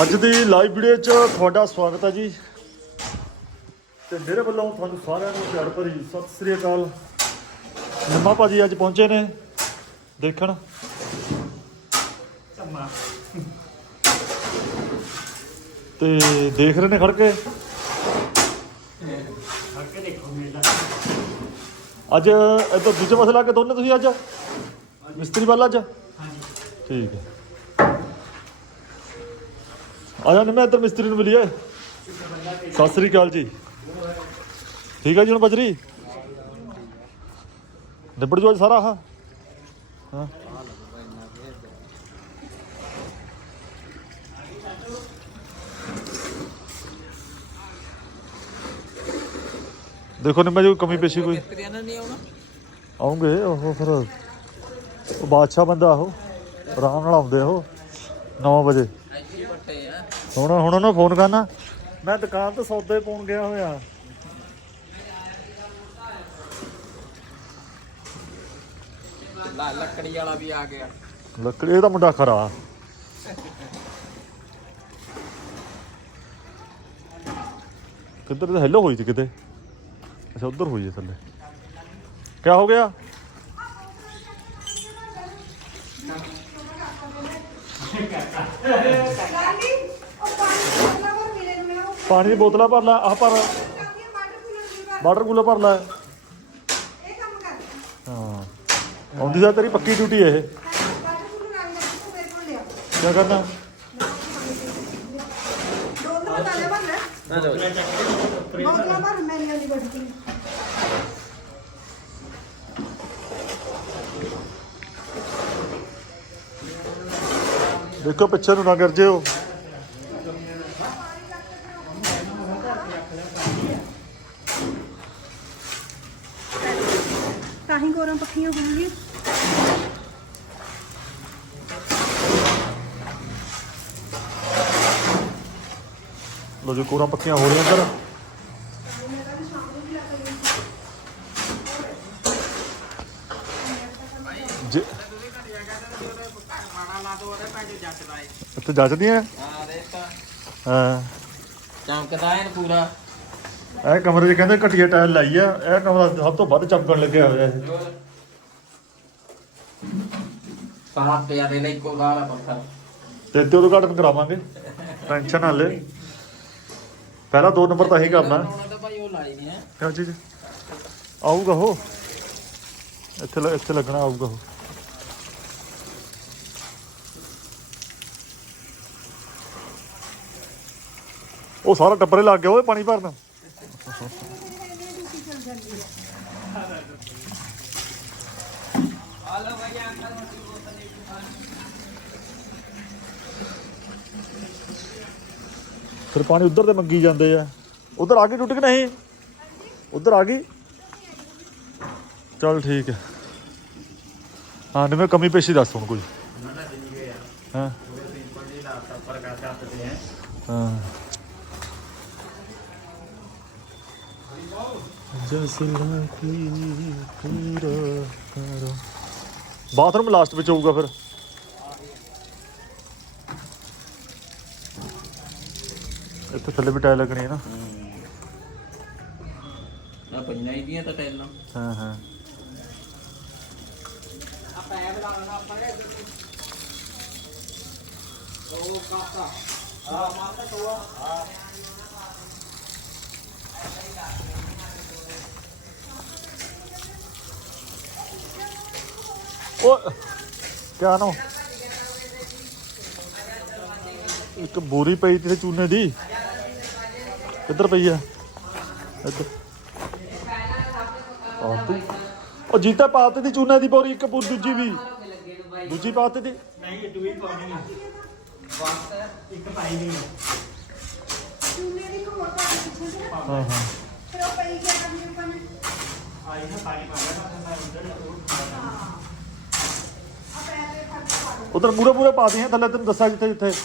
ਅੱਜ ਦੀ live video 'ਚ ਤੁਹਾਡਾ ਸਵਾਗਤ ਹੈ ਜੀ। ਤੇ ਮੇਰੇ ਵੱਲੋਂ ਤੁਹਾਨੂੰ ਸਾਰਿਆਂ ਨੂੰ ਪਿਆਰ ਭਰੀ ਸਤਿ ਸ੍ਰੀ ਅਕਾਲ। ਨਿੰਮਾ ਭਾਜੀ ਅੱਜ ਪਹੁੰਚੇ ਨੇ ਦੇਖਣ। ਤੇ ਦੇਖ ਰਹੇ ਨੇ ਖੜ ਕੇ? ਅੱਜ ਇੱਧਰ ਦੂਜੇ ਪਾਸੇ ਲਾ ਕੇ ਦੋਨੇ ਤੁਸੀਂ ਅੱਜ? ਮਿਸਤਰੀ ਵੱਲ ਅੱਜ? ਠੀਕ ਹੈ। ਆ ਜਾ ਮੈਂ ਇੱਧਰ ਮਿਸਤਰੀ ਨੂੰ ਮਿਲੀਏ। ਸਤਿ ਸ੍ਰੀ ਅਕਾਲ ਜੀ। ਠੀਕ ਆ ਜੀ ਹੁਣ ਬਜਰੀ? ਨਿਬੜ ਜੋ ਸਾਰਾ ਆਹ ਹਾਂ। ਦੇਖੋ ਨਿੰਮਾ ਜੀ ਕਮੀ ਪੇਸ਼ੀ ਕੋਈ? ਆਉਂਗੇ, ਉਹ ਫਿਰ ਉਹ ਬਾਦਸ਼ਾਹ ਬੰਦਾ ਉਹ, ਆਰਾਮ ਨਾਲ ਆਉਂਦੇ ਉਹ 9 ਵਜੇ। ਹੁਣ ਹੁਣ ਉਹਨੂੰ ਫੋਨ ਕਰਨਾ। ਮੈਂ ਦੁਕਾਨ ਤੇ ਸੌਦੇ ਪਾਉਣ ਗਿਆ ਹੋਇਆ। ਲੱਕੜੀ ਵਾਲਾ ਵੀ ਆ ਗਿਆ। ਲੱਕੜੀ ਇਹਦਾ ਮੁੰਡਾ ਖਰਾ। ਕਿੱਧਰ ਹੈਲੋ ਹੋਈ ਸੀ ਕਿਤੇ? ਅੱਛਾ ਉਧਰ ਹੋਈ ਹੈ ਥੱਲੇ। ਕਿਆ ਹੋ ਗਿਆ ਲਾਲੀ ਉਹ ਪਾਣੀ ਬੋਤਲਾਂ ਭਰ ਮਿਲੇ ਨੂੰ ਮੈਂ ਉਹ ਪਾਣੀ ਦੀ ਬੋਤਲਾਂ ਭਰ ਲੈ ਆਹ ਭਰ। ਵਾਟਰ ਕੂਲਰ ਦੀ ਭਰ ਲੈ ਹਾਂ। ਆਉਂਦੀ ਸਾ ਤੇਰੀ ਪੱਕੀ ਡਿਊਟੀ ਇਹ। ਵਾਟਰ ਕਰਨਾ? ਨਾ ਲੋ ਬੋਤਲਾਂ ਭਰ ਮੇਰੀਆਂ ਦੀ ਗੱਡੀ ਦੇਖੋ, ਪਿੱਛੇ ਨੂੰ ਨਾ ਗਿਰ ਤਾਂ ਹੋਣਗੀਆਂ। ਲੋ ਜੀ ਕੋਰਾਂ ਪੱਕੀਆਂ ਹੋ ਰਹੀਆਂ ਅੰਦਰ ਜੇ ਇੱਥੇ ਜੱਜਦੀਆਂ ਤਾਂ ਹਾਂ। ਚਮਕਦਾ ਐਨ ਪੂਰਾ। ਇਹ ਕਮਰੇ 'ਚ ਕਹਿੰਦੇ ਘਟੀਆ ਟਾਇਲ ਲਾਈ ਆ। ਇਹ ਕਮਰਾ ਸਭ ਤੋਂ ਵੱਧ ਚਮਕਣ ਲੱਗਿਆ ਹੋਇਆ ਇਹ। ਕੋ ਵਾਲਾ ਪੱਥਰ। ਤੇ ਤੇ ਉਦਘਾਟਨ ਕਰਾਵਾਂਗੇ। ਟੈਨਸ਼ਨ ਨਾ ਲੈ। ਪਹਿਲਾ ਦੋ ਨੰਬਰ ਤਾਂ ਹੀ ਕਰਨਾ। ਉਹਨਾਂ ਤਾਂ ਭਾਈ ਉਹ ਲਾਈ ਨਹੀਂ ਹੈ ਕਿਆ ਚੀਜ਼ ਆਊਗਾ ਉਹ। ਇੱਥੇ ਲ- ਇੱਥੇ ਲੱਗਣਾ ਆਊਗਾ ਉਹ। ਉਹ ਸਾਰਾ ਟੱਬਰੇ ਲੱਗ ਗਿਆ ਓਏ ਪਾਣੀ ਭਰਨ। ਫਿਰ ਪਾਣੀ ਉਧਰ ਤੇ ਮੰਗੀ ਜਾਂਦੇ ਆ। ਉਧਰ ਆ ਗਈ ਟੁੱਟ ਕਿ ਨਹੀਂ? ਉਧਰ ਆ ਗਈ? ਚਲ ਠੀਕ ਹੈ। ਹਾਂ ਨਿਵੇਂ ਕਮੀ ਪੇਸ਼ੀ ਦੱਸ ਹੁਣ ਕੋਈ। ਹਾਂ। ਹਾਂ। ਬਾਥਰੂਮ ਲਾਸਟ ਵਿੱਚ ਹੋਊਗਾ ਫਿਰ। ਇੱਥੇ ਥੱਲੇ ਵੀ ਟਾਇਲ ਲੱਗਣੀ ਹੈ ਨਾ। ਨਾ ਪੰਜਾਂ ਹੀ ਦੀਆਂ ਤਾਂ ਟੈਲਾਂ ਹਾਂ ਹਾਂ। ਆ ਪੈਪ ਲਾਉਣਾ ਆਪਾਂ ਨੇ ਉਹ ਕਾਪਾ ਆ ਮਾਰਦਾ ਤੋਆ ਆ ਉਹ ਕਿਆ ਨਾ ਇੱਕ ਬੋਰੀ ਪਈ ਤੇ ਚੂਨੇ ਦੀ। ਕਿੱਧਰ ਪਈ ਆ? ਇੱਧਰ। ਪਾਤੀ ਉਹ ਜੀਤਾ ਪਾਤੇ ਦੀ ਚੂਨੇ ਦੀ ਬੋਰੀ ਇੱਕ ਬੋ- ਦੂਜੀ ਵੀ। ਦੂਜੀ ਪਾਤੇ ਦੀ। ਚੂਨੇ ਦੀ ਕੋਰ ਤਾਂ ਪਿੱਛੇ ਨਾ ਹਾਂ ਹਾਂ। ਫਿਰ ਉਹ ਪਈ ਗਿਆ ਕਰਨੀ ਆਪਾਂ ਨੇ। ਆ ਪੈਰ ਦੇ ਫ਼ਰਕ ਪਾ ਦੇ ਉਧਰ ਪੂਰੇ ਪੂਰੇ ਪਾ ਦੀਆਂ ਥੱਲੇ ਤੈਨੂੰ ਦੱਸਿਆ ਜਿੱਥੇ ਜਿੱਥੇ ਜਿੱਥੇ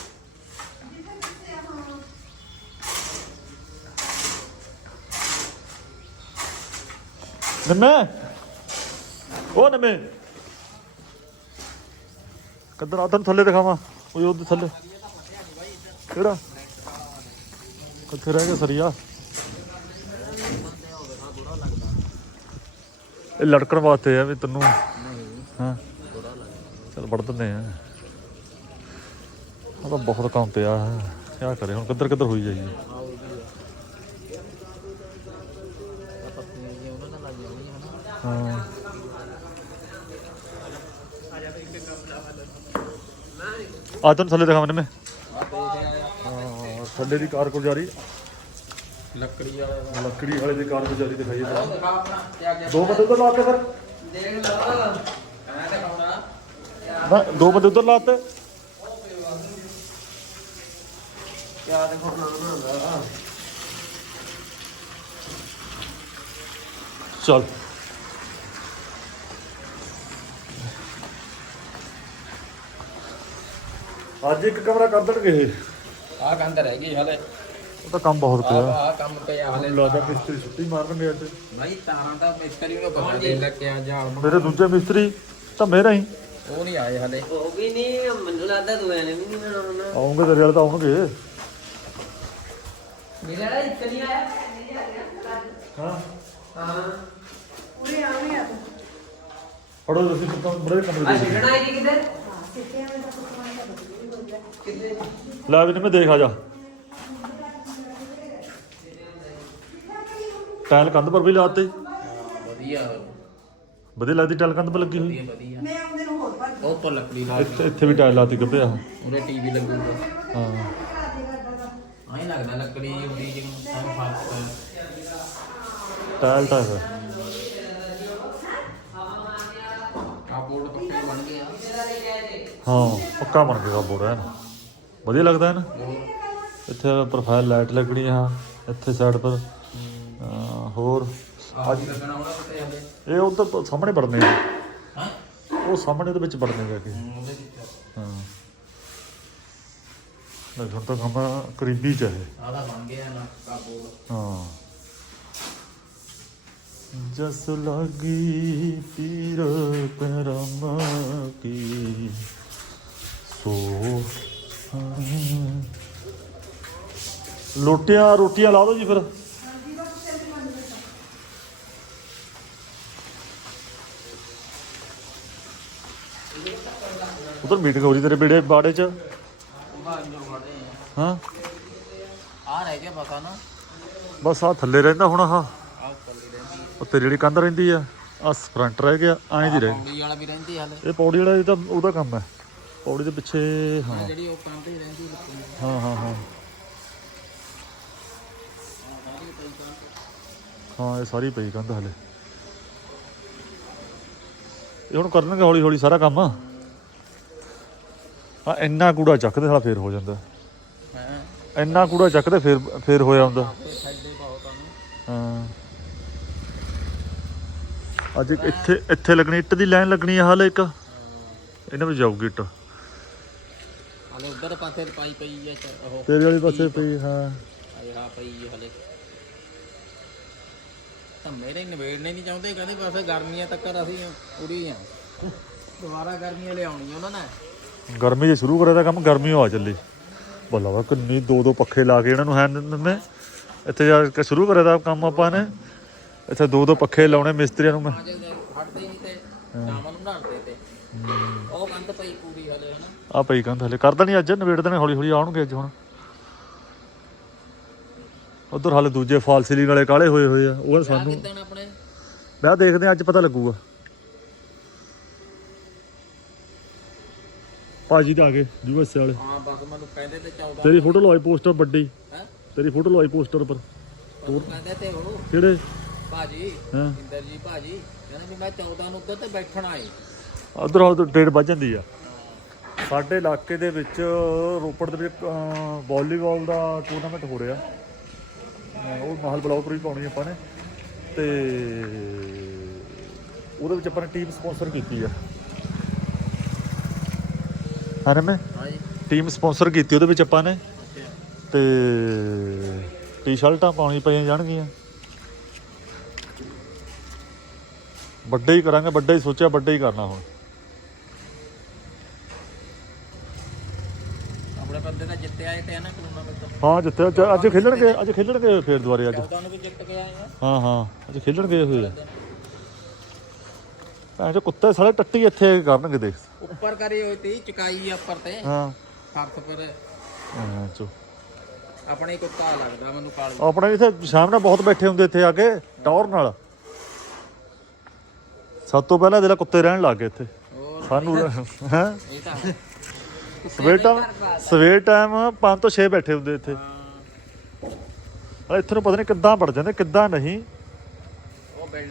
ਨਿੰਮੇ ਉਹ ਨਿੰਮੇ। ਕਿੱਧਰ ਆ ਥੱਲੇ ਦਿਖਾਵਾਂ। ਉਹ ਉਹਦੇ ਥੱਲੇ। ਕਿਹੜਾ? ਕਿੱਥੇ ਰਹਿ ਗਿਆ ਸਰੀਆ? ਇਹ ਲੜਕਣ ਵਾਸਤੇ ਆ ਵੀ ਤੈਨੂੰ। ਹਾਂ? ਚਲ ਵੜ ਦਿੰਦੇ ਆ। ਉਹ ਤਾਂ ਬਹੁਤ ਕੰਮ ਪਿਆ ਹੈ ਕਿਆ ਕਰੇ, ਹੁਣ ਕਿੱਧਰ ਕਿੱਧਰ ਹੋਈ ਜਾਈਏ? ਹਾਂ ਆ ਤੈਨੂੰ ਥੱਲੇ ਦਿਖਾ ਮੈਨੂੰ ਮੈਂ ਹਾਂ ਥੱਲੇ ਦੀ ਕਾਰਗੁਜ਼ਾਰੀ ਲੱਕੜੀ ਵਾਲਾ ਲੱਕੜੀ ਵਾਲੇ ਦੀ ਕਾਰਗੁਜ਼ਾਰੀ ਦਿਖਾਈਏ ਉਹ ਦਿਖਾ ਆਪਣਾ ਕਿਆ ਕਿਆ ਦੋ ਬੰਦੇ ਉਧਰ ਲਾਤੇ ਫਿਰ ਦੇਖ ਲਾ ਐ ਦਿਖਾਉਣਾ ਨਾ ਦੋ ਬੰਦੇ ਉਧਰ ਲਾਤੇ ਕਿਆ ਦਿਖਾਉਣਾ ਬਣਾਉਂਦਾ ਚੱਲ ਅੱਜ ਇੱਕ ਕਮਰਾ ਕਰ ਦੇਣਗੇ ਇਹ ਆ ਕੰਧ ਰਹਿ ਗਈ ਹਲੇ। ਉਹ ਤਾਂ ਕੰਮ ਬਹੁਤ ਪਿਆ। ਆ ਕੰਮ ਪਿਆ ਹਲੇ। ਮੈਨੂੰ ਲੱਗਦਾ ਮਿਸਤਰੀ ਛੁੱਟੀ ਮਾਰਨਗੇ ਅੱਜ। ਭਾਈ ਤਾਰਾਂ ਦਾ ਮਿਸਤਰੀ ਨੂੰ ਪਤਾ ਨਹੀਂ ਲੱਗਿਆ ਜਾਲ ਮੇਰੇ ਦੂਜੇ ਮਿਸਤਰੀ ਤਾਂ ਮੇਰਾ ਹੀ। ਉਹ ਨਹੀਂ ਆਏ ਹਲੇ। ਉਹ ਵੀ ਨਹੀਂ ਮੈਨੂੰ ਲੱਗਦਾ ਦੂਏ ਨੇ ਵੀ ਨਹੀਂ ਬਣਾਉਣਾ ਆਉਂਗੇ ਤੇਰੇ ਵਾਲੇ ਤਾਂ ਆਉਣਗੇ। ਮੇਰੇ ਵਾਲਾ ਇੱਕ ਨਹੀਂ ਆਇਆ। ਹਾਂ। ਹਾਂ। ਪੂਰੇ ਆਉਣੇ ਆ ਤੂੰ। ਫੜੋ ਤੁਸੀਂ ਕਿੱਥੋਂ ਬੜੇ ਕਮਰੇ ਆ ਦੇ ਛੱਡਣਾ ਹੈ ਕਿਧਰ ਹਾਂ ਸਿੱਟੇ ਆਵੇਂ ਦਾ ਕੁੱਤਵਾਂ ਦਾ ਬਦਲੀ ਹੋ ਗਿਆ ਕਿਧਰ ਲੈ ਵੀ ਮੈਂ ਦੇਖ ਆ ਜਾ। ਟਾਇਲ ਕੰਧ ਪਰ ਵੀ ਲਾਤੇ ਵਧੀਆ। ਵਧੀਆ ਲੱਗਦੀ ਟਾਇਲ ਕੰਧ ਪਰ ਲੱਗੀ ਹੋਈ। ਵਧੀਆ ਵਧੀਆ। ਮੈਂ ਆਉਂਦੇ ਨੂੰ ਹੋਰ ਭੱਜ ਉਹ ਉੱਪਰ ਲੱਕੜੀ ਲਾ ਇੱਥੇ ਇੱਥੇ ਵੀ ਟਾਇਲ ਲਾਤੀ ਗੱਪਿਆ ਉਹਦੇ ਟੀਵੀ ਲੱਗੂਗਾ। ਹਾਂ। ਆਈ ਲੱਗਦਾ ਲੱਕੜੀ ਹੁੰਦੀ ਜਿਵੇਂ ਸਾਰੇ ਫਾਸ ਟਾਇਲ ਤਾਂ ਹੈ ਆ ਬੋਰਡ ਪੱਕੇ ਬਣ ਗਏ ਆ ਹਾਂ ਪੱਕਾ ਬਣ ਗਿਆ ਬੋਰ ਹੈ ਨਾ ਵਧੀਆ ਲੱਗਦਾ ਹੈ ਨਾ? ਇੱਥੇ ਪ੍ਰੋਫਾਈਲ ਲਾਈਟ ਲੱਗਣੀ ਆ ਇੱਥੇ ਸਾਈਡ ਪਰ ਹੋਰ। ਹਲੇ ਇਹ ਉਧਰ ਸਾਹਮਣੇ ਵੜਨੇ ਆ। ਹਾਂ? ਉਹ ਸਾਹਮਣੇ ਦੇ ਵਿੱਚ ਵੜਨੇ ਜਾ ਕੇ। ਹਾਂ ਨਹੀਂ ਹੁਣ ਤਾਂ ਕੰਮ ਕਰੀਬੀ ਚ ਹੈ ਆਦਾ ਬਣ ਗਿਆ ਨਾ ਕਾ ਬੋਰਡ ਹਾਂ। ਜਸ ਲਾਗੀ ਪੀਰ ਕਰਮ ਕੀ। ਸੋ। ਲੋਟੀਆਂ ਰੋਟੀਆਂ ਲਾ ਦਿਓ ਜੀ ਫਿਰ। ਉਧਰ ਮੀਟਿੰਗ ਹੋ ਰਹੀ ਤੇਰੇ ਬੇੜੇ ਬਾੜੇ ਚ। ਹਾਂ। ਆ ਰਹਿ ਗਿਆ ਪਤਾ ਨਾ। ਬਸ ਆ ਥੱਲੇ ਰਹਿੰਦਾ ਹੁਣ ਆਹ। ਤੇਰੀ ਜਿਹੜੀ ਕੰਧ ਰਹਿੰਦੀ ਆ ਆ ਫਰੰਟ ਰਹਿ ਗਿਆ ਐਂ ਦੀ ਰਹਿ। ਗਈ ਪੌੜੀ ਵਾਲਾ ਵੀ ਰਹਿੰਦੀ ਹਲੇ। ਇਹ ਪੌੜੀ ਵਾਲਾ ਇਹ ਤਾਂ ਉਹਦਾ ਕੰਮ ਹੈ। ਪੌੜੀ ਦੇ ਪਿੱਛੇ ਹਾਂ। ਜਿਹੜੀ ਉਹ ਕੰਧ ਹੀ ਰਹਿੰਦੀ ਹਾਂ ਹਾਂ ਹਾਂ ਹਾਂ। ਇਹ ਸਾਰੀ ਪਈ ਕੰਧ ਹਲੇ। ਇਹ ਹੁਣ ਕਰਨਗੇ ਹੌਲੀ ਹੌਲੀ ਸਾਰਾ ਕੰਮ। ਆ ਇੰਨਾ ਕੂੜਾ ਚੱਕਦੇ ਸਾਲਾ ਫੇਰ ਹੋ ਜਾਂਦਾ। ਹਾਂ? ਇੰਨਾ ਕੂੜਾ ਚੱਕਦੇ ਫੇਰ ਫੇਰ ਹੋਇਆ ਹੁੰਦਾ। ਹਾਂ। ਅੱਜ ਇੱਥੇ ਇੱਥੇ ਲੱਗਣੀ ਇੱਟ ਦੀ ਲਾਈਨ ਲੱਗਣੀ ਆ ਹਾਲੇ ਇੱਕ। ਇਹਨਾਂ ਵਿੱਚ ਜਾਊਗੀ ਇੱਟ। ਹਲੇ ਉਧਰ ਪਾਸੇ ਪਾਈ ਪਈ ਹੈ ਚ- ਉਹ ਤੇਰੇ ਵਾਲੀ ਪਾਸੇ ਪਈ ਹਾਂ। ਆਏ ਆ ਪਈ ਹੈ ਹਲੇ। ਤਾਂ ਮੇਰੇ ਨਵੇੜਨੇ ਨਹੀਂ ਚਾਹੁੰਦੇ ਕਹਿੰਦੇ ਬਸ ਗਰਮੀਆਂ ਤੱਕ ਅਸੀਂ ਪੂਰੀ ਆ। ਦੁਬਾਰਾ ਗਰਮੀਆਂ ਲਿਆਉਣੀਆਂ ਉਹਨਾਂ ਨੇ। ਗਰਮੀ ਜੇ ਸ਼ੁਰੂ ਕਰਿਆ ਤਾਂ ਕੰਮ ਗਰਮੀ ਆ ਚੱਲੀ। ਬੱਲਾ ਵਾ ਕਿੰਨੀ ਦੋ ਦੋ ਪੱਖੇ ਲਾ ਕੇ ਇਹਨਾਂ ਨੂੰ ਹੈ ਨੇ। ਇੱਥੇ ਜਾ ਕੇ ਸ਼ੁਰੂ ਕਰਿਆ ਤਾਂ ਕੰਮ ਆਪਾਂ ਨੇ। ਇੱਥੇ ਦੋ ਦੋ ਪੱਖੇ ਲਾਉਣੇ ਮਿਸਤਰੀਆਂ ਨੂੰ ਮੈਂ। ਅੱਜ ਹਟਦੇ ਨਹੀਂ ਤੇ ਸ਼ਾਮਾਂ ਨੂੰ ਨਹਾਉਂਦੇ ਤੇ। ਉਹ ਕੰਧ ਪਈ ਆ ਪਈ ਕੰਧ ਹਲੇ। ਕਰਦਾ ਨਹੀਂ ਅੱਜ ਨਵੇੜ ਦੇਣੇ ਹੌਲੀ ਹੌਲੀ ਆਉਣਗੇ ਅੱਜ ਹੁਣ। ਉਧਰ ਹਾਲੇ ਦੂਜੇ ਫਾਲ ਸੀਲਿੰਗ ਵਾਲੇ ਕਾਲੇ ਹੋਏ ਹੋਏ ਆ। ਉਹ ਸਾਨੂੰ ਕਿਦਾਂ ਆਪਣੇ? ਮੈਂ ਦੇਖਦੇ ਆ ਅੱਜ ਪਤਾ ਲੱਗੂਗਾ। ਭਾਜੀ ਤਾਂ ਆ ਗਏ ਯੂਐਸ ਵਾਲੇ। ਹਾਂ ਬਸ ਮੈਨੂੰ ਕਹਿੰਦੇ ਤੇ 14 ਤੇਰੀ ਫੋਟੋ ਲਵਾਈ ਪੋਸਟਰ ਵੱਡੀ। ਹੈ? ਤੇਰੀ ਫੋਟੋ ਲਵਾਈ ਪੋਸਟਰ ਪਰ ਉਹ ਕਹਿੰਦੇ ਤੇ ਉਹ ਕਿਹੜੇ? ਭਾਜੀ ਇੰਦਰ ਜੀ ਭਾਜੀ ਕਹਿੰਦੇ ਵੀ ਮੈਂ 14 ਨੂੰ ਉੱਧਰ ਤੇ ਬੈਠਣਾ ਏ। ਉਧਰ ਉਧਰ ਡੇਟ ਵੱਜ ਜਾਂਦੀ ਆ। ਸਾਡੇ ਇਲਾਕੇ ਦੇ ਵਿੱਚ ਰੋਪੜ ਦੇ ਵਿੱਚ ਵਾਲੀਬਾਲ ਦਾ ਟੂਰਨਾਮੈਂਟ ਹੋ ਰਿਹਾ। ਉਹ ਮਾਹਲ ਬਲੌਕ ਹੀ ਪਾਉਣੀ ਆਪਾਂ ਨੇ। ਤੇ ਉਹਦੇ ਵਿੱਚ ਆਪਾਂ ਨੇ ਟੀਮ ਸਪਾਂਸਰ ਕੀਤੀ ਆ। ਹਾਂ ਮੈਂ ਹਾਂਜੀ। ਟੀਮ ਸਪਾਂਸਰ ਕੀਤੀ ਉਹਦੇ ਵਿੱਚ ਆਪਾਂ ਨੇ। ਤੇ ਟੀ-ਸ਼ਰਟਾਂ ਪਾਉਣੀ ਪਈਆਂ ਜਾਣਗੀਆਂ। ਵੱਡੇ ਹੀ ਕਰਾਂਗੇ ਵੱਡੇ ਹੀ ਸੋਚਿਆ ਵੱਡੇ ਹੀ ਕਰਨਾ ਹੁਣ ਆਪਣੇ ਪਾ ਤਾਂ ਤੇ ਹਾਂ ਜਿੱਥੇ ਅੱਜ- ਅੱਜ ਅੱਜ ਖੇਲਣਗੇ ਫੇਰ ਦੁਬਾਰੇ ਅੱਜ। 14 ਨੂੰ ਵੀ ਜਿੱਤ ਕੇ ਆਏ ਆ? ਹਾਂ ਹਾਂ ਅੱਜ ਖੇਲਣ ਗਏ ਹੋਏ ਆ। ਭੈਣ ਚੋ ਕੁੱਤੇ ਸਾਲੇ ਟੱਟੀ ਇੱਥੇ ਕਰਨਗੇ ਦੇਖ। ਉੱਪਰ ਕਰੀ ਹੋਈ ਤੀ ਚਕਾਈ ਆ ਉੱਪਰ ਤੇ। ਹਾਂ। ਫਰਸ਼ ਪਰ ਹਾਂ ਚੋ। ਆਪਣੇ ਕੁੱਤਾ ਲੱਗਦਾ ਮੈਨੂੰ ਕਾਲੂ ਆਪਣੇ ਇੱਥੇ ਸ਼ਾਮ ਨਾਲ ਬਹੁਤ ਬੈਠੇ ਹੁੰਦੇ ਇੱਥੇ ਆ ਕੇ ਟੌਰ ਨਾਲ। ਸਭ ਤੋਂ ਪਹਿਲਾਂ ਜਿਹੜਾ ਕੁੱਤੇ ਰਹਿਣ ਲੱਗ ਗਏ ਇੱਥੇ। ਹੋਰ ਸਾਨੂੰ ਹੈ? ਇਹ ਤਾਂ ਹੈ। ਸਵੇਰ ਟਾਈਮ ਸਵੇਰ ਟਾਈਮ 5 ਤੋਂ 6 ਬੈਠੇ ਹੁੰਦੇ ਇੱਥੇ। ਇੱਥੇ ਨੂੰ ਪਤਾ ਨਹੀਂ ਕਿੱਦਾਂ ਵੜ ਜਾਂਦੇ ਕਿੱਦਾਂ ਨਹੀਂ।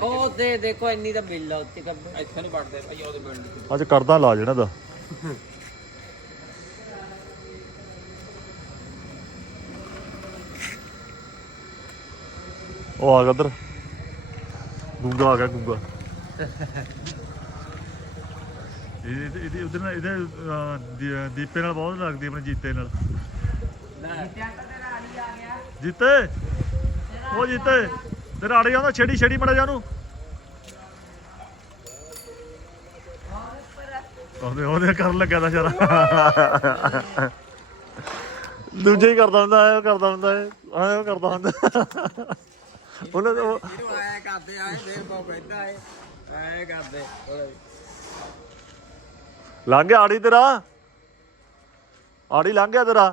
ਉਹ ਦੇ ਦੇਖੋ ਇੰਨੀ ਤਾਂ ਬਿੱਲ ਆ ਉੱਤੇ ਕੱਬ ਇੱਥੇ ਨੂੰ ਵੜਦੇ ਭਾਈ ਉਹਦੇ ਬਿਲਡ ਅੱਜ ਕਰਦਾ ਲਾ ਜਿਹੜਾ ਦਾ। ਉਹ ਆ ਗਿਆ ਉਧਰ ਗੁੰਗਾ ਆ ਗਿਆ ਗੁੰਗਾ। ਇਹ ਇਹਦੀ ਉਧਰ ਨਾਲ ਇਹਦੇ ਅਹ, ਦੀ- ਦੀਪੇ ਨਾਲ ਬਹੁਤ ਲੱਗਦੀ ਆਪਣੇ ਜੀਤੇ ਨਾਲ। ਜੀਤੇ? ਉਹ ਜੀਤੇ ਤੇਰਾ ਆੜੇ ਆਉਂਦਾ ਛੇੜੀ ਛੇੜੀ ਮੜਾ ਜਾਨੂੰ ਉਹਦੇ ਉਹਦੇ ਕਰਨ ਲੱਗਿਆ ਤਾਂ ਸ਼ਰਾ। ਦੂਜੇ ਹੀ ਕਰਦਾ ਹੁੰਦਾ ਐ ਕਰਦਾ ਹੁੰਦਾ ਐ ਐ ਕਰਦਾ ਹੁੰਦਾ। ਉਹਨੇ ਉਹ ਇਹਨੂੰ ਆਇਆ ਕਰਦੇ ਆਏ ਫੇਰ ਪਾਉ ਬੈਠਾ ਏ ਐ ਕਰਦੇ। ਉਹਦੇ ਲੰਘ ਗਿਆ ਆੜੀ ਤੇਰਾ ਆੜੀ ਲੰਘ ਗਿਆ ਤੇਰਾ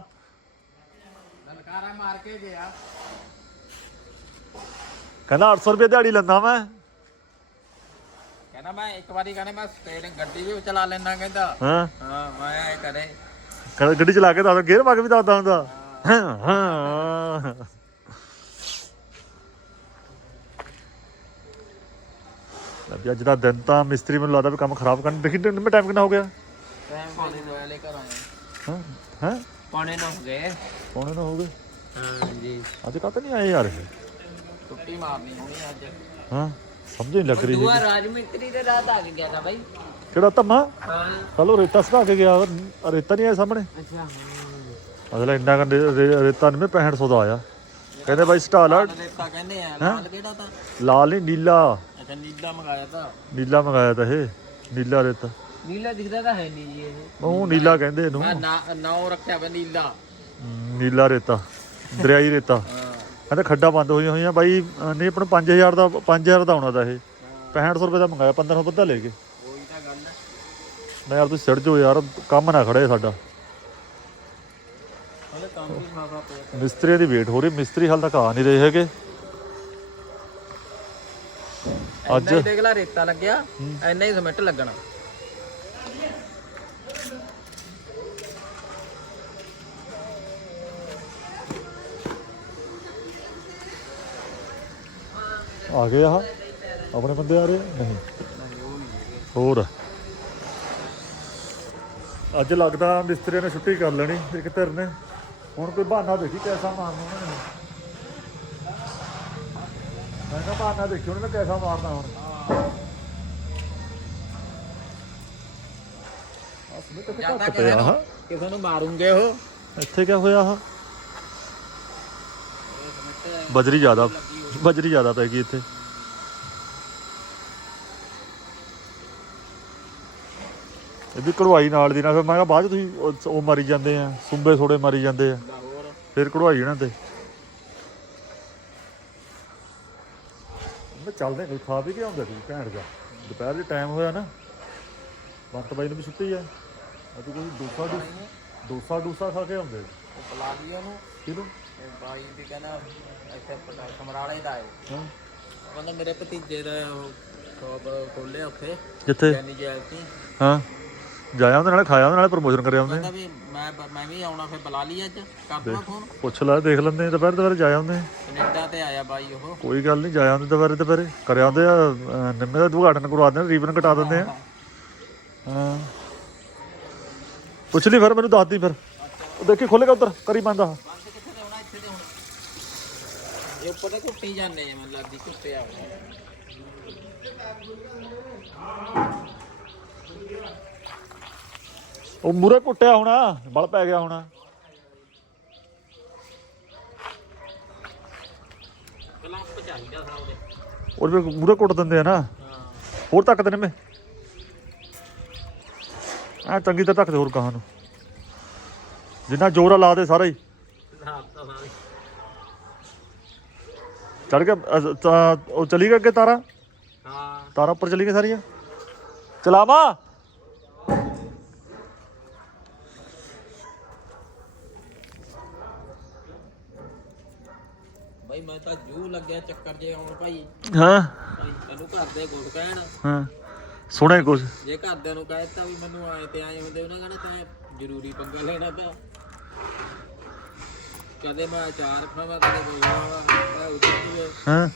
ਲਲਕਾਰਾ ਮਾਰ ਕੇ ਗਿਆ ਕਹਿੰਦਾ 800 ਰੁਪਏ ਦਿਹਾੜੀ ਲੈਂਦਾ ਮੈਂ ਕਹਿੰਦਾ ਮੈਂ ਇੱਕ ਵਾਰੀ ਕਹਿੰਦਾ ਮੈਂ ਸਟੇਰਿੰਗ ਗੱਡੀ ਵੀ ਚਲਾ ਲੈਣਾ ਕਹਿੰਦਾ ਹਾਂ ਹਾਂ ਮੈਂ ਐ ਕਰੇ ਕਹਿੰਦਾ ਗੱਡੀ ਚਲਾ ਕੇ ਦੱਸ ਗੇਅਰ ਪਾ ਕੇ ਵੀ ਦੱਸਦਾ ਹੁੰਦਾ ਹਾਂ ਹਾਂ ਅੱਜ ਦਾ ਦਿਨ ਤਾਂ ਮਿਸਤਰੀ ਮੈਨੂੰ ਲੱਗਦਾ ਵੀ ਕੰਮ ਖਰਾਬ ਕਰਨ ਦੇਖੀ ਮੈਂ ਟਾਈਮ ਕਿੰਨਾ ਹੋ ਗਿਆ ਪਾਣੀ ਵਾਲੇ ਘਰ ਆਏ ਹਾਂ ਹੈ? ਪੌਣੇ ਨਾ ਹੋ ਗਏ। ਪੌਣੇ ਨਾ ਹੋ ਗਏ? ਹਾਂ ਜੀ ਅੱਜ ਕਾਹਤੇ ਨਹੀਂ ਆਏ ਯਾਰ ਇਹ? ਛੁੱਟੀ ਮਾਰਨੀ ਹੋਣੀ ਅੱਜ। ਹਾਂ ਸਮਝ ਨਹੀਂ ਲੱਗ ਰਹੀ ਦੂਆ ਹੈਗੀ। ਰਾਜ ਮਿਸਤਰੀ ਦੇ ਰਾਤ ਆ ਕੇ ਗਿਆ ਤਾਂ ਬਾਈ। ਕਿਹੜਾ ਧੰਮਾ? ਹਾਂ। ਕੱਲ ਰੇਤਾ ਸੁਕਾ ਕੇ ਗਿਆ ਰੇਤਾ ਨਹੀਂ ਆਇਆ ਸਾਹਮਣੇ। ਅੱਛਾ ਅਗਲਾ ਇੰਨਾ ਕੰਡੇ ਰੇਤਾ ਨਹੀਂ 6500 ਦਾ ਆਇਆ। ਕਹਿੰਦੇ ਬਾਈ ਸਟਾਲ ਰੇਤਾ ਕਹਿੰਦੇ ਆ। ਲਾਲ ਕਿਹੜਾ ਤਾਂ? ਲਾਲ ਨਹੀਂ ਨੀਲਾ। ਅੱਛਾ ਨੀਲਾ ਮੰਗਾਇਆ ਤਾਂ। ਨੀਲਾ ਮੰਗਾਇਆ ਤਾਂ ਇਹ। ਨੀਲਾ ਰੇਤਾ। ਨੀਲਾ ਦਿਖਦਾ ਤਾਂ ਹੈ ਨਹੀਂ ਜੀ ਇਹ। ਉਹ ਨੀਲਾ ਕਹਿੰਦੇ ਇਹਨੂੰ। ਮੈਂ ਨਾ ਨਾਉ ਰੱਖਿਆ ਵਾ ਨੀਲਾ। ਹਮ, ਨੀਲਾ ਰੇਤਾ ਦਰਿਆਈ ਰੇਤਾ। ਹਾਂ। ਕਹਿੰਦੇ ਖੱਡਾ ਬੰਦ ਹੋਈਆਂ ਹੋਈਆਂ ਬਾਈ ਅਹ ਨਹੀਂ ਆਪਣਾ 5000 ਦਾ 5000 ਦਾ ਆਉਣਾ ਤਾਂ ਇਹ। 6500 ਰੁਪਏ ਦਾ ਮੰਗਾਇਆ 1500 ਵੱਧਾ ਲੈ ਗਏ ਉਹੀ ਤਾਂ ਗੱਲ ਹੈ। ਮੈਂ ਯਾਰ ਤੁਸੀਂ ਸਿੜ ਜੋ ਯਾਰ ਕੰਮ ਨਾ ਖੜੇ ਸਾਡਾ। ਉਹਦੇ ਕੰਮ ਵੀ ਖਾਸਾ ਪਿਆ। ਮਿਸਤਰੀ ਦੀ ਵੇਟ ਹੋ ਰਹੀ ਮਿਸਤਰੀ ਹਾਲ ਤੱਕ ਆ ਨਹੀਂ ਰਹੇ ਹੈਗੇ। ਅੱਜ ਦੇਖ ਲੈ ਰੇਤਾ ਲੱਗਿਆ ਇੰਨਾ ਹੀ ਸਮਿਟ ਲੱਗਣਾ। ਆ ਗਏ ਆ ਆਪਣੇ ਬੰਦੇ ਆ ਰਹੇ? ਨਹੀਂ। ਹੋਰ। ਅੱਜ ਲੱਗਦਾ ਮਿਸਤਰੀ ਨੇ ਛੁੱਟੀ ਕਰ ਲੈਣੀ ਇੱਕ ਧਿਰ ਨੇ। ਹੁਣ ਕੋਈ ਬਹਾਨਾ ਦੇਖੀ ਕੈਸਾ ਮਾਰਨਾ ਉਹਨਾਂ ਨੇ। ਮੈਂ ਕਿਹਾ ਬਹਾਨਾ ਦੇਖੀ ਉਹਨੇ ਕੈਸਾ ਮਾਰਨਾ ਹੁਣ। ਅਸਲੇ ਤੇ ਜਾਂਦਾ ਘੱਟ ਪਿਆ। ਕਿਸੇ ਨੂੰ ਮਾਰੂਗੇ ਉਹ? ਇੱਥੇ ਕਿਆ ਹੋਇਆ ਆਹ? ਬਜਰੀ ਜ਼ਿਆਦਾ। ਬਜਰੀ ਜ਼ਿਆਦਾ ਪੈ ਗਈ ਇੱਥੇ। ਇਹ ਵੀ ਕਢਵਾਈ ਨਾਲ ਦੀ ਨਾਲ ਫਿਰ ਮੈਂ ਕਿਹਾ ਬਾਅਦ 'ਚ ਤੁਸੀਂ ਉਹ- ਉਹ ਮਾਰੀ ਜਾਂਦੇ ਆ ਸੁੰਬੇ ਥੋੜੇ ਮਾਰੀ ਜਾਂਦੇ ਆ। ਫਿਰ ਕਢਵਾਈ ਇਹਨਾਂ ਤੇ। ਮੈਂ ਚੱਲਦੇ ਕੋਈ ਖਾ ਵੀ ਕੇ ਆਉਂਦਾ ਸੀ ਘੈਂਟ ਜਾ ਦੁਪਹਿਰ ਦੇ ਟਾਈਮ ਹੋਇਆ ਨਾ। ਬੰਤ ਬਾਈ ਨੂੰ ਵੀ ਛੁੱਟੀ ਆ। ਅੱਜ ਕੋਈ ਡੋਸਾ ਡੂਸਾ ਡੋਸਾ ਡੂਸਾ ਖਾ ਕੇ ਆਉਂਦੇ। ਲਈ ਉਹਨੂੰ। ਕਿਹਨੂੰ? ਇਹ ਬਾਈ ਵੀ ਕਹਿੰਦਾ ਇੱਥੇ ਪਟਾ ਸਮਰਾਲੇ ਦਾ ਹੈ। ਹਾਂ। ਕਹਿੰਦਾ ਮੇਰੇ ਭਤੀਜੇ ਦਾ ਉਹ ਸ਼ੌਪ ਖੋਲਿਆ ਉੱਥੇ। ਕਿੱਥੇ? ਜੈਨੀ ਜੈਲਤੀ ਹਾਂ। ਜਾਇਆ ਉਹਦੇ ਨਾਲ ਖਾਇਆ ਉਹਦੇ ਨਾਲ ਪ੍ਰਮੋਸ਼ਨ ਕਰਿਆ ਉਹਨੇ? ਕਹਿੰਦਾ ਵੀ ਮੈਂ ਮੈਂ ਵੀ ਆਉਣਾ ਫਿਰ ਬੁਲਾ ਲਈ ਅੱਜ। ਕਰ ਦਵਾਂ ਫੋਨ ਪੁੱਛ ਲੈ ਦੇਖ ਲੈਂਦੇ ਆ ਦੁਪਹਿਰ ਦੁਪਹਿਰ ਜਾਇਆ ਉਹਨੇ? ਕੈਨੇਡਾ ਤੇ ਆਇਆ ਬਾਈ ਉਹ। ਕੋਈ ਗੱਲ ਨਹੀਂ ਜਾਇਆ ਉਹਨੇ ਦੁਪਹਿਰੇ ਦੁਪਹਿਰੇ। ਕਰਿਆ ਉਹਦੇ ਆ, ਅਹ, ਨਿੰਮੇ ਦਾ ਉਦਘਾਟਨ ਕਰਵਾ ਦਿੰਦੇ ਰੀਬਨ ਕਟਾ ਦਿੰਦੇ ਆ। ਹਾਂ। ਪੁੱਛ ਲਈ ਫਿਰ ਮੈਨੂੰ ਦੱਸ ਦੀ ਫਿਰ। ਉਹ ਦੇਖੀ ਖੁੱਲੇਗਾ ਉਧਰ ਕਰੀ ਬੰਦਾ ਬੰਦ ਕਿੱਥੇ ਤੇ ਹੋਣਾ ਇੱਥੇ ਤੇ ਹੁਣ ਇਹ ਉੱਪਰ ਤੇ ਕੁੱਟੀ ਜਾਂਦੇ ਆ ਮਤਲਬ ਦੀ ਕੁੱਤੇ ਆ। ਉਹ ਮੂਰੇ ਕੁੱਟਿਆ ਹੋਣਾ ਬਲ ਪੈ ਗਿਆ ਹੋਣਾ। ਕਲੰਪ ਚਾਹੀਦਾ ਸਾਹਮਣੇ ਉਹਦੇ। ਮੂਰੇ ਕੁੱਟ ਦਿੰਦੇ ਆ ਨਾ। ਹਾਂ। ਹੋਰ ਤੱਕਦੇ ਨੇ ਮੈਂ। ਆ ਚੰਗੀ ਤਰ੍ਹਾਂ ਤੱਕਦੇ ਹੋਰ ਕਹਾਂ ਨੂੰ। ਜਿੰਨਾ ਜ਼ੋਰ ਆ ਲਾ ਦੇ ਸਾਰਾ ਹੀ। ਚੜ ਗਿਆ ਤਾਂ ਉਹ ਚਲੀ ਗਿਆ ਅੱਗੇ ਤਾਰਾ? ਹਾਂ। ਤਾਰਾ ਉੱਪਰ ਚਲੀ ਗਈਆਂ ਸਾਰੀਆਂ? ਚਲਾਵਾ। ਬਾਈ ਮੈਂ ਤਾਂ ਜੂ ਲੱਗਿਆ ਚੱਕਰ ਜੇ ਆਉਣ ਭਾਈ। ਹਾਂ। ਮੈਨੂੰ ਘਰ ਦੇ ਗੁੱਡ ਕਹਿਣ। ਹਾਂ। ਸੁਣੇ ਕੁਛ? ਜੇ ਘਰਦਿਆਂ ਨੂੰ ਕਹਿਤਾ ਵੀ ਮੈਨੂੰ ਆਏ ਤੇ ਆਏ ਹੁੰਦੇ ਉਹਨਾਂ ਕਹਿੰਦਾ ਤਾਂ ਜ਼ਰੂਰੀ ਪੰਗਾ ਲੈਣਾ ਤਾਂ। ਕਦੇ ਮੈਂ ਅਚਾਰ ਖਾਵਾਂ ਕਦੇ ਮੈਂ ਉੱਥੇ ਹਾਂ।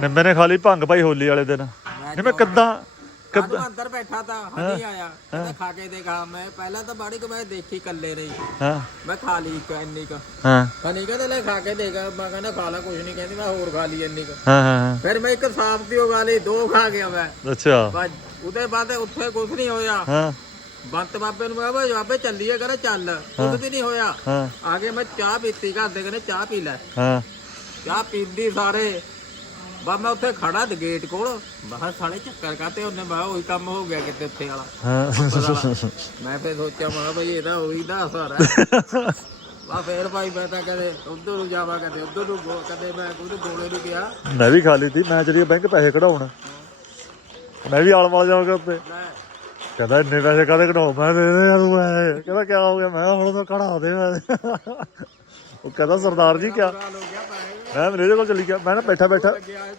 ਨਿੰਮੇ ਨੇ ਖਾ ਲਈ ਭੰਗ ਭਾਈ ਹੋਲੀ ਵਾਲੇ ਦਿਨ। ਨਿੰਮੇ ਕਿੱਦਾਂ ਕਦੋਂ ਕਿੱਦਾਂ ਅੰਦਰ ਬੈਠਾ ਤਾਂ ਹਣੀ ਆਇਆ। ਕਹਿੰਦਾ ਖਾ ਕੇ ਦੇਖਾ ਮੈਂ ਪਹਿਲਾਂ ਤਾਂ ਬਾੜੀ ਕੋ ਮੈਂ ਦੇਖੀ ਕੱਲੇ ਰਹੀ ਹਾਂ। ਮੈਂ ਖਾ ਲਈ ਇੱਕ ਇੰਨੀ ਕ। ਹਾਂ। ਹਣੀ ਕਹਿੰਦਾ ਲੈ ਖਾ ਕੇ ਦੇਖ ਮੈਂ ਕਹਿੰਦਾ ਖਾ ਲਾ ਕੁਝ ਨਹੀਂ ਕਹਿੰਦੀ ਮੈਂ ਹੋਰ ਖਾ ਲਈ ਇੰਨੀ ਕ। ਹਾਂ ਹਾਂ ਫਿਰ ਮੈਂ ਇੱਕ ਸਾਫ਼ ਦੀ ਉਹ ਖਾ ਲਈ ਦੋ ਖਾ ਗਿਆ ਮੈਂ। ਅੱਛਾ। ਉਹਦੇ ਬਾਅਦ ਉੱਥੇ ਕੁਝ ਨਹੀਂ ਹੋਇਆ। ਹਾਂ। ਬੰਤ ਬਾਬੇ ਨੂੰ ਮੈਂ ਕਿਹਾ ਬਾਬੇ ਚੱਲੀਏ ਕਹਿੰਦਾ ਚੱਲ ਕੁਝ ਵੀ ਨਹੀਂ ਹੋਇਆ। ਹਾਂ। ਆ ਕੇ ਮੈਂ ਚਾਹ ਪੀਤੀ ਘਰ ਦੇ ਕਹਿੰਦੇ ਚਾਹ ਪੀ ਲੈ। ਹਾਂ। ਚਾਹ ਪੀਂਦੀ ਸਾਰੇ। ਬਾ ਮੈਂ ਉੱਥੇ ਖੜਾ ਤੇ ਗੇਟ ਕੋਲ। ਬਾਹਰ ਸਾਲੇ ਚੱਕਰ ਕਾਤੇ ਉਹਨੇ ਮੈਂ ਉਹੀ ਕੰਮ ਹੋ ਗਿਆ ਕਿਤੇ ਉੱਥੇ ਵਾਲਾ। ਹਾਂ। ਮੈਂ ਫੇਰ ਸੋਚਿਆ ਮੈਂ ਬਈ ਇਹਦਾ ਉਹੀ ਦਾ ਸਾਰਾ। ਵਾ ਫੇਰ ਭਾਈ ਮੈਂ ਤਾਂ ਕਦੇ ਉਧਰ ਨੂੰ ਜਾਵਾਂ ਕਦੇ ਉਧਰ ਨੂੰ ਕਦੇ ਮੈਂ ਉਹਦੇ ਗੋਲੇ ਨੂੰ ਗਿਆ। ਮੈਂ ਵੀ ਖਾ ਲਈ ਤੀ ਮੈਂ ਚਲੀ ਬੈਂਕ ਪੈਸੇ ਕਢਾਉਣ। ਮੈਂ ਵੀ ਆਲ ਵਾਲ ਜਾਵਾਂਗਾ ਉੱਤੇ ਕਹਿੰਦਾ ਇੰਨੇ ਪੈਸੇ ਕਾਹਦੇ ਕਢਾਉ ਮੈਂ ਦੇ ਦੇ ਯਾਰ ਮੈਂ ਕਹਿੰਦਾ ਕੀ ਹੋ ਗਿਆ? ਮੈਂ ਕਿਹਾ ਹੁਣ ਤਾਂ ਕਢਾ ਦੇ ਮੈਂ। ਉਹ ਕਹਿੰਦਾ ਸਰਦਾਰ ਜੀ ਕਿਆ? ਮੈਂ ਮੈਨੇਜਰ ਕੋਲ ਚਲੀ ਗਿਆ। ਮੈਂ ਨਾ ਬੈਠਾ ਬੈਠਾ।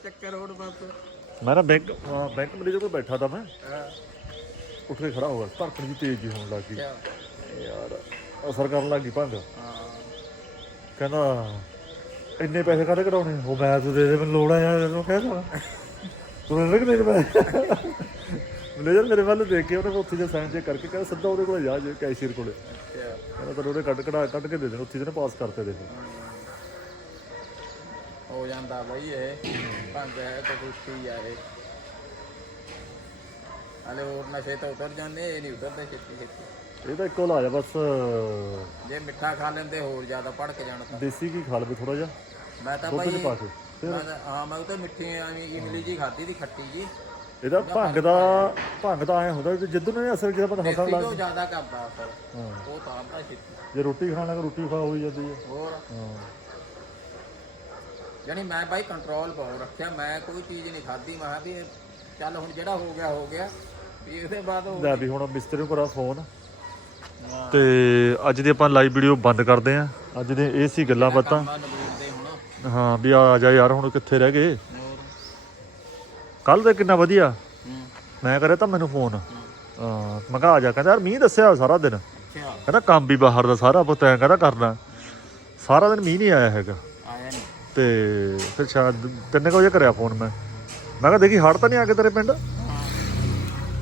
ਚੱਕਰ ਬਸ ਮੈਂ ਨਾ ਬੈਂਕ ਬੈਂਕ ਮੈਨੇਜਰ ਕੋਲ ਬੈਠਾ ਤਾਂ ਮੈਂ। ਉੱਠ ਕੇ ਖੜਾ ਹੋ ਗਿਆ। ਧੜਕਣ ਜੀ ਤੇਜ਼ ਜੀ ਹੋਣ ਲੱਗ? ਯਾਰ ਅਸਰ ਕਰਨ ਲੱਗੀ ਭੰਗ ਕਹਿੰਦਾ ਇੰਨੇ ਪੈਸੇ ਕਾਹਦੇ ਕਢਾਉਣੇ? ਉਹ ਮੈਂ ਤੂੰ ਦੇ ਦੇ ਮੈਨੂੰ ਲੋੜ ਆ ਯਾਰ ਇਹਨੂੰ ਕਹਿੰਦਾ ਤੂੰ ਇਹਨਾਂ ਕਿ ਨਹੀਂ ਮੈਨੇਜਰ ਮੇਰੇ ਵੱਲ ਦੇਖ ਕੇ ਉਹਨੇ ਉੱਥੇ ਜੇ ਸਾਈਨ ਚੈੱਕ ਕਰਕੇ ਕਹਿੰਦਾ ਸਿੱਧਾ ਉਹਦੇ ਕੋਲੇ ਜਾ ਜੇ ਕੈਸ਼ੀਅਰ ਕੋਲੇ। ਅੱਛਾ ਕਹਿੰਦਾ ਤੈਨੂੰ ਉਹਨੇ ਕੱਢ ਕਢਾ ਕੱਢ ਕੇ ਦੇ ਦੇਣ ਉੱਥੇ ਜਿਹਨੇ ਪਾਸ ਕਰਤੇ ਦੇਖ ਹੋ ਜਾਂਦਾ ਬਈ ਇਹ। ਭੰਗ ਹੈ ਤਾਂ ਕੁਛ ਆ ਇਹ। ਹਲੇ ਹੋਰ ਨਸ਼ੇ ਤਾਂ ਉਤਰ ਜਾਂਦੇ ਇਹ ਨਹੀਂ ਉਤਰਦੇ ਛੇਤੀ ਛੇਤੀ। ਇਹ ਤਾਂ ਇੱਕੋ ਲਾ ਜਾ ਬਸ ਜੇ ਮਿੱਠਾ ਖਾ ਲੈਂਦੇ ਹੋਰ ਜ਼ਿਆਦਾ ਭੜਕ ਜਾਣ ਤਾਂ। ਦੇਸੀ ਕੀ ਖਾ ਲਵੇ ਥੋੜਾ ਜਿਹਾ। ਮੈਂ ਤਾਂ ਦੁੱਧ ਭਾਈ ਚ ਪਾ ਕੇ ਮੈਂ ਤਾਂ- ਹਾਂ ਮੈਂ ਉਹ ਤਾਂ ਮਿੱਠੀ ਐਵੇਂ ਇਮਲੀ ਜੀ ਖਾਧੀ ਦੀ ਖੱਟੀ ਜੀ ਇਹਦਾ ਭੰਗ ਦਾ ਭੰਗ ਦਾ ਐ ਹੁੰਦਾ ਕਿ ਜਿੱਦੋਂ ਨੇ ਅਸਰ ਜਿਹੜਾ ਪਤਾ ਹਸਣ ਲੱਗ ਤੋਂ ਜ਼ਿਆਦਾ ਕਰਦਾ ਅਸਰ ਹਾਂ। ਉਹ ਤਾਂ ਆਂਦਾ ਛੇਤੀ। ਜੇ ਰੋਟੀ ਖਾਣ ਲੱਗਾ ਰੋਟੀ ਖਾ ਹੋਈ ਜਾਂਦੀ ਹੈ। ਹੋਰ? ਹਾਂ। ਯਾਨੀ ਮੈਂ ਬਾਈ ਕੰਟਰੋਲ ਪਾਉ ਰੱਖਿਆ ਮੈਂ ਕੋਈ ਚੀਜ਼ ਨਹੀਂ ਖਾਧੀ ਮੈਂ ਕਿਹਾ ਵੀ ਇਹ ਚੱਲ ਹੁਣ ਜਿਹੜਾ ਹੋ ਗਿਆ ਹੋ ਗਿਆ। ਵੀ ਇਹਦੇ ਬਾਅਦ ਉਹ ਲੈ ਵੀ ਹੁਣ ਮਿਸਤਰੀ ਨੂੰ ਕਰਾ ਫੋਨ ਹਾਂ। ਤੇ ਅੱਜ ਦੀ ਆਪਾਂ ਲਾਈਵ ਵੀਡੀਓ ਬੰਦ ਕਰਦੇ ਆਂ ਅੱਜ ਦੇ ਇਹ ਸੀ ਗੱਲਾਂ ਬਾਤਾਂ। ਕੰਮਾਂ ਨਬੂਲਦੇ ਹੁਣ। ਹਾਂ ਵੀ ਆ ਜਾ ਯਾਰ ਹੁਣ ਕਿੱਥੇ ਰਹਿ ਗਏ? ਕੱਲ ਤੇ ਕਿੰਨਾ ਵਧੀਆ। ਮੈਂ ਕਰਿਆ ਤਾਂ ਮੈਨੂੰ ਫੋਨ। ਹਾਂ ਮੈਂ ਕਿਹਾ ਆ ਜਾ। ਕਹਿੰਦਾ ਯਾਰ ਮੀਂਹ ਦੱਸਿਆ ਸਾਰਾ ਦਿਨ। ਕਹਿੰਦਾ ਕੰਮ ਵੀ ਬਾਹਰ ਦਾ ਸਾਰਾ ਪੁੱਤ ਐਂ ਕਹਿੰਦਾ ਕਰਨਾ। ਸਾਰਾ ਦਿਨ ਮੀਂਹ ਨਹੀਂ ਆਇਆ ਹੈਗਾ। ਆਇਆ ਨਹੀਂ। ਤੇ ਫਿਰ ਸ਼ਾਇਦ ਤਿੰਨ ਕੁ ਵਜੇ ਕਰਿਆ ਫੋਨ ਮੈਂ। ਮੈਂ ਕਿਹਾ ਦੇਖੀ ਹੜ ਤਾਂ ਨਹੀਂ ਆ ਕੇ ਤੇਰੇ ਪਿੰਡ?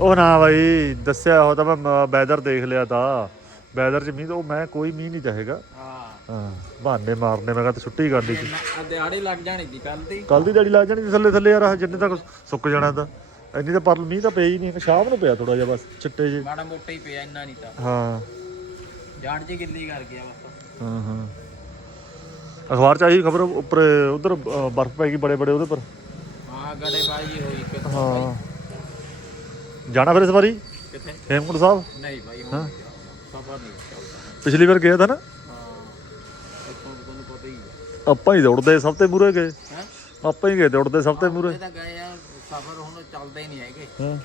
ਉਹ ਨਾ ਬਾਈ ਦੱਸਿਆ ਉਹ ਤਾਂ ਮੈਂ ਵੈਦਰ ਦੇਖ ਲਿਆ ਤਾਂ। ਵੈਦਰ ਚ ਮੀਂਹ ਤਾਂ ਉਹ ਮੈਂ ਕੋਈ ਮੀਂਹ ਨਹੀਂ ਚਾਹੇਗਾ। ਹਾਂ ਹਾਂ ਬਹਾਨੇ ਮਾਰਨੇ ਮੈਂ ਕਿਹਾ ਤੇ ਛੁੱਟੀ ਸੀ। ਆ ਦਿਹਾੜੀ ਲੱਗ ਜਾਣੀ ਸੀ ਕੱਲ ਦੀ। ਕੱਲ ਦੀ ਦਿਹਾੜੀ ਲੱਗ ਜਾਣੀ ਸੀ ਥੱਲੇ ਥੱਲੇ ਯਾਰ ਆਹ ਜਿੰਨੇ ਤੱਕ ਸੁੱਕ ਜਾਣਾ ਤਾਂ। ਇੰਨੀ ਤਾਂ ਪਰ ਮੀਂਹ ਤਾਂ ਪਿਆ ਹੀ ਨਹੀਂ ਸ਼ਾਮ ਨੂੰ ਪਿਆ ਥੋੜਾ ਜਿਹਾ ਬਸ ਚਿੱਟੇ ਜੇ ਮਾੜਾ ਮੋਟਾ ਹੀ ਪਿਆ ਇੰਨਾ ਨਹੀਂ ਤਾਂ। ਹਾਂ। ਜਾੜ ਜੀ ਗਿੱਲੀ ਕਰ ਗਿਆ ਬਸ। ਹਾਂ ਹਾਂ। ਅਖਬਾਰ ਚ ਆਈ ਖਬਰ ਉੱਪਰ ਉਧਰ ਬਰਫ਼ ਪੈ ਗਈ ਬੜੇ ਬੜੇ ਉਹਦੇ ਪਰ। ਹਾਂ ਗੜੇਬਾਜੀ ਹੋਈ ਇੱਕ ਹਾਂ। ਜਾਣਾ ਫਿਰ ਇਸ ਵਾਰੀ? ਕਿੱਥੇ? ਹੇਮਕੁੰਟ ਸਾਹਿਬ? ਨਹੀਂ ਭਾਈ ਹੁਣ ਸਫਰ ਨਹੀਂ ਚੱਲਦਾ। ਪਿਛਲੀ ਵਾਰ ਗਿਆ ਤਾਂ ਨਾ? ਹਾਂ ਹੀ ਆਪਾਂ ਹੀ ਦੌੜਦੇ ਸਭ ਤੋਂ ਮੂਰੇ ਗਏ। ਹੈ? ਆਪਾਂ ਹੀ ਗਏ ਦੌੜਦੇ ਸਭ ਤੋਂ ਮੂਰੇ ਇਹ ਤਾਂ ਗਏ ਆ ਸਫਰ ਹੁਣ ਚੱਲਦੇ ਹੀ ਨਹੀਂ ਹੈਗੇ। ਹਾਂ।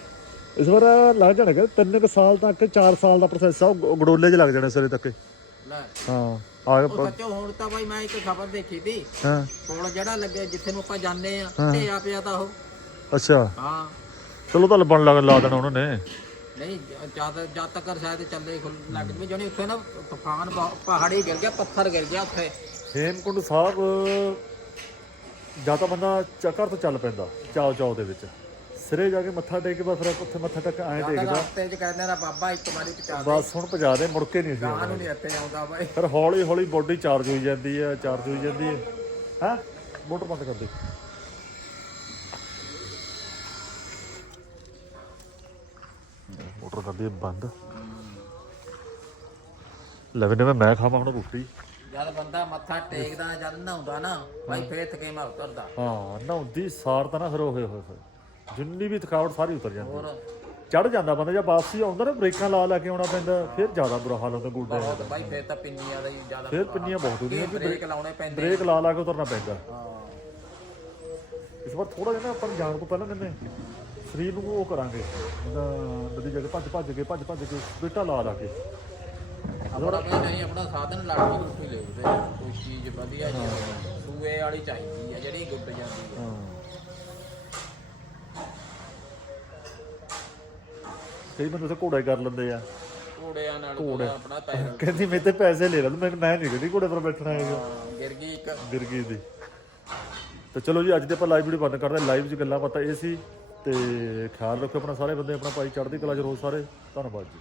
ਇਸ ਵਾਰ ਲੱਗ ਜਾਣਾ ਕਿ ਤਿੰਨ ਕੁ ਸਾਲ ਤੱਕ 4 ਸਾਲ ਦਾ ਪ੍ਰੋਸੈਸ ਆ ਉਹ ਗਡੋਲੇ 'ਚ ਲੱਗ ਜਾਣਾ ਸਿਰੇ ਤੱਕ ਲੈ। ਹਾਂ ਆ ਉਹ ਸੱਚੋ ਹੁਣ ਤਾਂ ਭਾਈ ਮੈਂ ਇੱਕ ਖਬਰ ਦੇਖੀ ਸੀ। ਹਾਂ। ਕੋਲ ਜਿਹੜਾ ਲੱਗਿਆ ਜਿੱਥੇ ਨੂੰ ਆਪਾਂ ਜਾਂਦੇ ਆ ਤੇ ਆ ਪਿਆ ਤਾਂ ਉਹ। ਅੱਛਾ। ਹਾਂ। ਚਲੋ ਤਾਂ ਲੱਭਣ ਲੱਗ ਲਾ ਦੇਣਾ ਉਹਨਾਂ ਨੇ। ਨਹੀਂ ਜਦ ਜਦ ਤੱਕ ਸ਼ਾਇਦ ਚੱਲੇ ਖੁੱਲ- ਲੱਗ ਜਵੇ ਜਣੀ ਉੱਥੇ ਨਾ ਤੂਫਾਨ ਪਹਾ- ਪਹਾੜੀ ਗਿਰ ਗਿਆ ਪੱਥਰ ਗਿਰ ਗਿਆ ਉੱਥੇ। ਹੇਮਕੁੰਟ ਸਾਹਿਬ ਜਾਂ ਤਾਂ ਬੰਦਾ ਚੱਕਰ ਤੋਂ ਚੱਲ ਪੈਂਦਾ ਚਾਓ ਚਾਓ ਦੇ ਵਿੱਚ। ਸਿਰੇ ਜਾ ਕੇ ਮੱਥਾ ਟੇਕ ਕੇ ਬਸ ਫਿਰ ਉੱਥੇ ਮੱਥਾ ਟੇਕ ਐਂ ਜਦ ਟੇਕਦਾ। ਰਸਤੇ 'ਚ ਕਹਿੰਦੇ ਨਾ ਬਾਬਾ ਇੱਕ ਵਾਰੀ ਪਹੁੰਚਾ ਦੇ। ਬਸ ਹੁਣ ਭਜਾ ਦੇ ਮੁੜ ਕੇ ਨਹੀਂ ਸੀ ਆਉਣਾ। ਨੂੰ ਨਹੀਂ ਇੱਥੇ ਆਉਂਦਾ ਭਾਈ ਫਿਰ ਹੌਲੀ ਹੌਲੀ ਬੋਡੀ ਚਾਰਜ ਹੋਈ ਜਾਂਦੀ ਹੈ ਚਾਰਜ ਹੋਈ ਜਾਂਦੀ ਹੈ। ਹਾਂ? ਮੋਟਰ ਬੰਦ ਕਰ ਦੇ। ਮੋਟਰ ਕਰ ਦੇ ਬੰਦ। ਲੈ ਵੀ ਮੈਂ ਮੈਂ ਖਾਵਾਂ ਹੁਣ ਰੋਟੀ। ਜਦ ਬੰਦਾ ਮੱਥਾ ਟੇਕਦਾ ਜਦ ਨਹਾਉਂਦਾ ਨਾ ਭਾਈ ਫੇਰ ਥਕੇਮਾ ਉਤਰਦਾ ਹਾਂ ਨਹਾਉਂਦੀ ਸਾਰ ਤਾਂ ਨਾ ਫਿਰ ਹੋਏ ਹੋਏ ਹੋਏ। ਜਿੰਨੀ ਵੀ ਥਕਾਵਟ ਸਾਰੀ ਉਤਰ ਜਾਂਦੀ ਹੋਰ? ਚੜ ਜਾਂਦਾ ਬੰਦਾ ਜਾਂ ਵਾਪਸੀ ਆਉਂਦਾ ਨਾ ਬ੍ਰੇਕਾਂ ਲਾ ਲਾ ਕੇ ਆਉਣਾ ਪੈਂਦਾ ਫਿਰ ਜ਼ਿਆਦਾ ਬੁਰਾ ਹਾਲ ਹੁੰਦਾ ਗੋਡਿਆਂ ਦਾ ਬਹੁਤ ਬਾਈ ਫੇਰ ਤਾਂ ਪਿੰਨੀਆਂ ਦਾ ਹੀ ਜ਼ਿਆਦਾ ਫਿਰ ਪਿੰਨੀਆਂ ਬਹੁਤ ਹੁੰਦੀਆਂ ਇਹ ਬ੍ਰੇਕ ਲਾਉਣੇ ਪੈਂਦੇ ਬ੍ਰੇਕ ਲਾ ਲਾ ਕੇ ਉਤਰਨਾ ਪੈਂਦਾ। ਹਾਂ। ਇਸ ਵਾਰ ਥੋੜਾ ਜਿਹਾ ਨਾ ਆਪਾਂ ਜਾਣ ਤੋਂ ਪਹਿਲਾਂ ਕਹਿੰਦੇ ਸਰੀਰ ਨੂੰ ਉਹ ਕਰਾਂਗੇ। ਨਦੀ ਜਗ੍ਹਾ ਭੱਜ ਭੱਜ ਕੇ ਭੱਜ ਭੱਜ ਕੇ ਬੇਟਾ ਲਾ ਲਾ ਕੇ। ਆਪਣਾ ਕੋਈ ਨਹੀਂ ਆਪਣਾ ਸਾਧਨ ਲਾਠੀ ਲੁੱਠੀ ਲੈ ਉਹਦੇ ਕੋਈ ਚੀਜ਼ ਵਧੀਆ ਜੀ ਸੂਏ ਵਾਲੀ ਚਾਹੀਦੀ ਆ ਜਿਹੜੀ ਗੁੱਟ ਜਾਂਦੀ ਆ ਹਾਂ। ਕਈ ਬੰਦੇ ਤਾਂ ਘੋੜਾ ਹੀ ਕਰ ਲੈਂਦੇ ਆ। ਘੋੜਿਆਂ ਨਾਲ ਆਪਣਾ ਪੈਰ ਕਹਿੰਦੀ ਮੇਰੇ ਤੇ ਪੈਸੇ ਲੈ ਲੈ ਮੈਂ ਮੈਂ ਨਹੀਂ ਕਹਿੰਦੀ ਘੋੜੇ ਪਰ ਬੈਠਣਾ ਹੈਗਾ। ਹਾਂ, ਗਿਰ ਗਈ ਇੱਕ। ਗਿਰਗੀ ਦੀ ਤੇ ਚਲੋ ਜੀ ਅੱਜ ਦੇ ਆਪਾਂ ਲਾਈਵ ਵੀਡੀਓ ਬੰਦ ਕਰਦੇ ਲਾਈਵ 'ਚ ਗੱਲਾਂ ਬਾਤਾਂ ਇਹ ਸੀ। ਤੇ ਖਿਆਲ ਰੱਖੋ ਆਪਣਾ ਸਾਰੇ ਬੰਦੇ ਆਪਣਾ ਭਾਈ ਚੜ੍ਹਦੀ ਕਲਾ 'ਚ ਰਹੋ ਸਾਰੇ। ਧੰਨਵਾਦ ਜੀ।